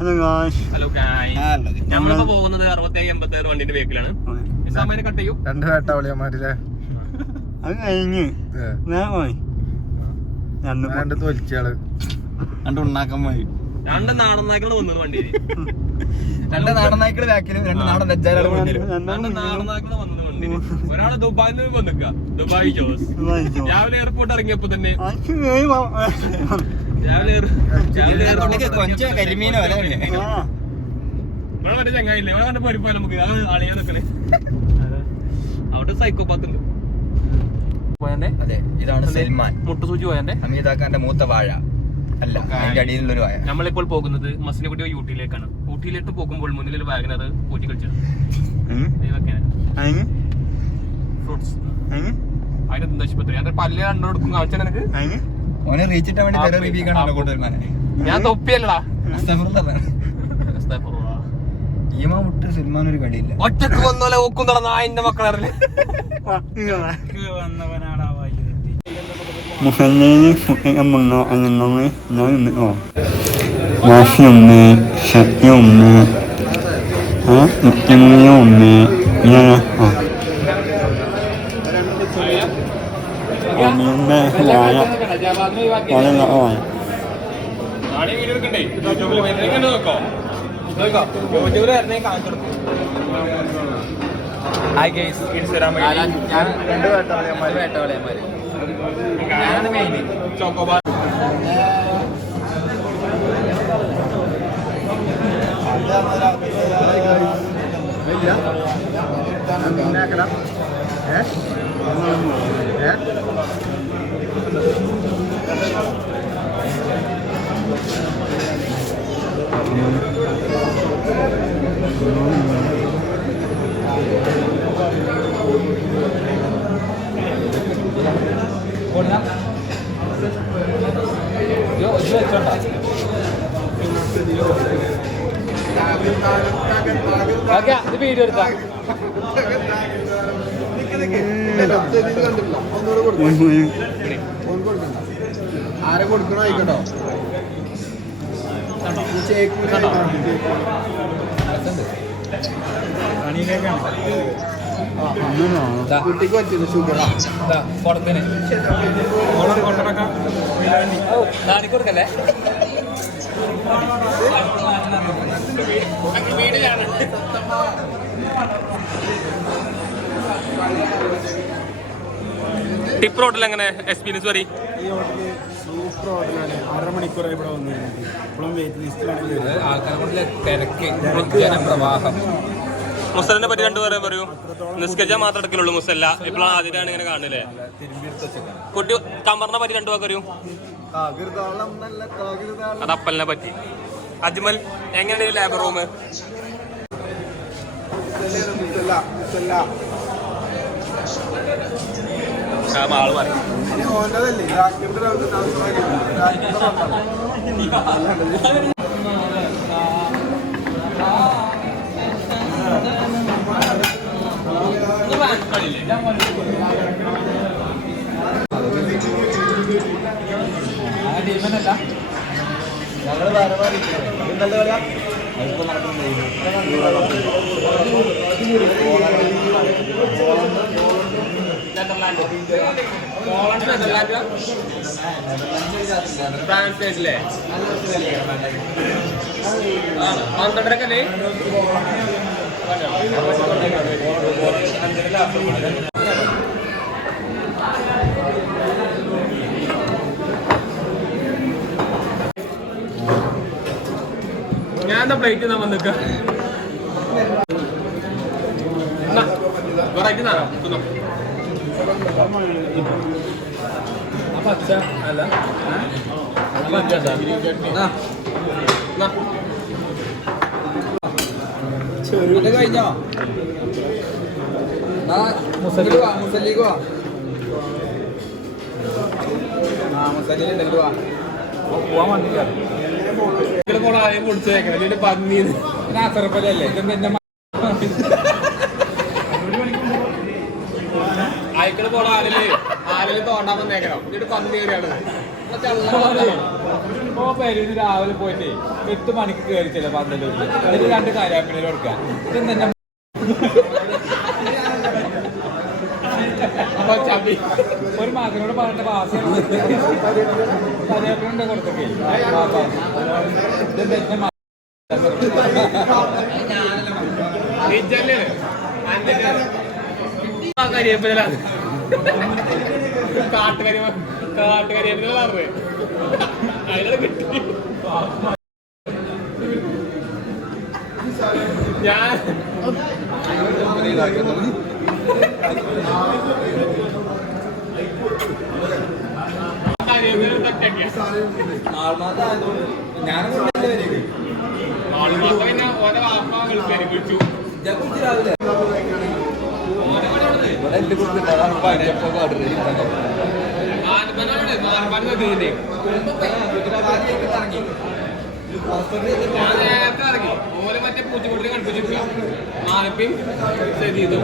Hello guys, നമ്മളിപ്പോ പോകുന്നത് 67-86 വണ്ടിന്റെ വേക്കിലാണ്. കട്ട് ചെയ്യൂ. 2 വേട്ടാവളിയന്മാരില്ലേ അത് കഴിഞ്ഞ് രണ്ട് തൊലിച്ചാള് 2 ഉണ്ണാക്കാൻ പോയി. 2 നാടൻ നായ്ക്കളാണ് വന്നത് വണ്ടിയിൽ. 2 നാടൻ നായ്ക്കള് ബാക്കിലും 2 നാടൻ വെജാലാണ് മുന്നിലും. 2 നാടൻ നായ്ക്കളാണ് വന്നത് വണ്ടിയിൽ. ഒരാള് ദുബായിൽ നിന്ന് വന്നിക്ക, ദുബായ് ജോസ്. രാവിലെ എയർപോർട്ട് ഇറങ്ങിയപ്പോ തന്നെ മറ്റേ ചങ്ങായില്ലേ കണ്ട പരിപ്പാ നമുക്ക് അളിയാ നിക്കണേ. അവിടെ സൈക്കോപാത്ത് ഉണ്ട്. അതെ, ഇതാണ് സൽമാൻ മുട്ടുസൂചി പോയന്റെ അമീതാക്കാന്റെ മൂത്ത വാഴ അല്ല, അതിന്റെ അടിയിലുള്ളൊരു വാഴ. നമ്മളിപ്പോൾ പോകുന്നത് മസിനെക്കുട്ടി ഊട്ടിയിലേക്കാണ്. ഊട്ടിയിലേക്ക് പോകുമ്പോൾ മുന്നിലൊരു വാഗനർ ഊട്ടി കളിച്ചത് ഫ്രൂട്ട്സ് അതിന്റെ ആശുപത്രി അതിന്റെ പല്ല് രണ്ടെടുക്കും കാണിച്ചാൽ എനിക്ക് ഓനെ റീച്ചിട്ട് വേണ്ടി വേറെ റിവ്യൂ കാണാൻ കൊണ്ടുവരുന്നേ. ഞാൻ തൊപ്പിയല്ലടാ ഈമ മുട്ട് സൽമാൻ ഒരു കളിയില്ല. ഒറ്റക്ക് വന്നോലെ ഓക്കും നടന്ന എന്റെ മക്കളറില്ലേ മുസല്ലിന് മുന്നോ അങ്ങനെ വാശി ഒന്ന് ശക്തി ഒന്ന് നിത്യമുള്ള ഒന്ന് ഹായ് ഗൈസ്, ഇൻസ്റ്റാഗ്രാം ഞാൻ 2 വേട്ടാവളിയന്മാര് ഞാനാണ് മെയിൻ. ചോക്കോബാർ വീഡിയോ എടുത്താ ആരെ കൊടുക്കണോ ആയിക്കോട്ടോ. കുട്ടിക്ക് പറ്റുന്നു ഷുഗറാ കൊടുക്കല്ലേ വീടിലാണ് ടിപ്പ് റോഡിൽ എങ്ങനെ എക്സ്പീരിയൻസ് പറയും? ഈ ഹോട്ടല് സൂപ്പർ ഹോട്ടലാണ്. 1/2 മണിക്കൂറായി ഇവിടെ വന്നിരുന്നത്. ഇപ്പോഴും വെയിറ്റ് ലിസ്റ്റിലാണ്. പ്രവാഹം. മുസലിനെ പറ്റി 2 പേരെ പറയൂ. നിസ്കരിച്ചാൽ മാത്രം എടുക്കലുള്ളൂ മുസല്ല. ഇപ്പോൾ ആദ്യമായിട്ടാണ് ഇങ്ങനെ കാണുന്നില്ലേ? കുട്ടി കമറിനെ പറ്റി 2 വാക്ക് പറയൂ. അത് അപ്പലിനെ പറ്റി. അജ്മൽ, എങ്ങനെയാണ് ലേബർ റൂം? ആള് പറയും ഫ്രാൻസിലെ 12:30 ഞാൻ എന്താ പ്ലേറ്റ് നാ വന്നിക്ക പച്ച അല്ല കഴിഞ്ഞോ? മുസല്ലി വാ പോവാൻ വന്നില്ല. ആരെയും പൊടിച്ചേക്കണ പന്നീന്ന് നാസറപ്പല്ലേ അയക്കണ പോണ ആരില് തോണ്ടാൻ വന്നേക്കണം. എന്നിട്ട് പന്നി കയറിയാണ്. ഇപ്പൊ പേരിന് രാവിലെ പോയിട്ട് 8 മണിക്ക് കയറി ചില പന്തലൂരിൽ അതിൽ 2 കാര്യാപ്പിനെ കൊടുക്കുക ഇതെന്നെ അപ്പൊ ചവി ഒരു മകനോട് പറഞ്ഞ ഭാഷയാണ് കാര്യാപ്പിനുണ്ട് കൊടുത്തൊക്കെ കരിയപ്പിലാണ് കാട്ടുകരിയപ്പിലാണ് അതിനോട് കിട്ടി ഞാൻ പിന്നെ ഓരോ വാപ്പ വിളിച്ചു ഞാൻ നേരത്തെ ഇറങ്ങി ഓരോ മറ്റേ പൂച്ചക്കുട്ടിനെ കണ്ടിപ്പിച്ചിട്ടില്ല മാനപ്പയും ചെയ്തു